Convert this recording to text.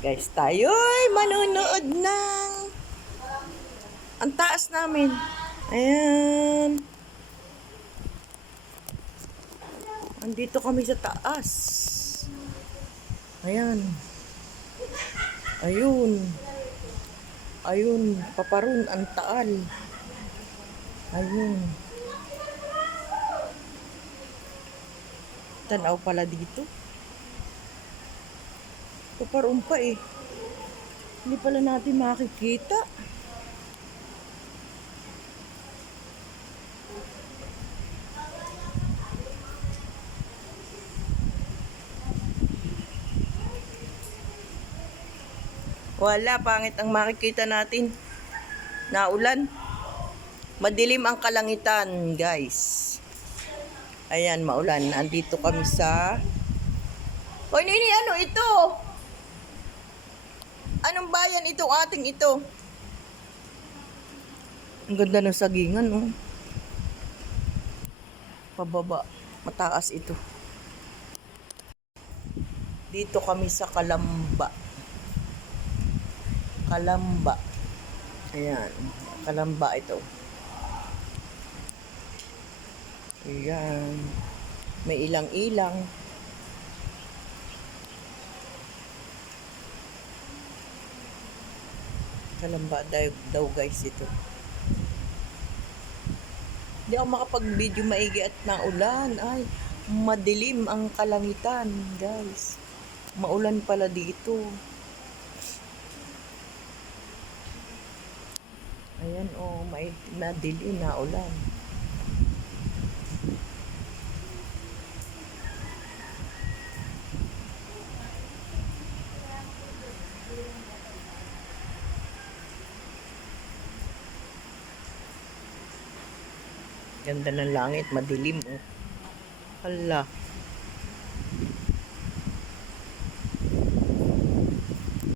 Guys, tayo'y manonood ng... Ang taas namin. Ayan. Andito kami sa taas. Ayan. Ayun. Ayun. Paparun ang taal. Ayun. Tanaw pala dito. Paparun pa eh. Hindi pala natin makikita. Wala, pangit ang makikita natin. Naulan. Madilim ang kalangitan, guys. Ayan, maulan. Andito kami sa... Hoy, Nini, ano ito? Anong bayan itong ating ito? Ang ganda ng sagingan, oh. Pababa. Mataas ito. Dito kami sa Kalamba. Kalamba. Ayan. Kalamba ito. Ayan. May ilang-ilang. Kalamba daw, guys ito. Hindi ako makapag-video maigi at naulan. Ay, madilim ang kalangitan, guys. Maulan pala dito. Ayan, oh, may madilim na ulan. Ganda ng langit, madilim, oh. Hala.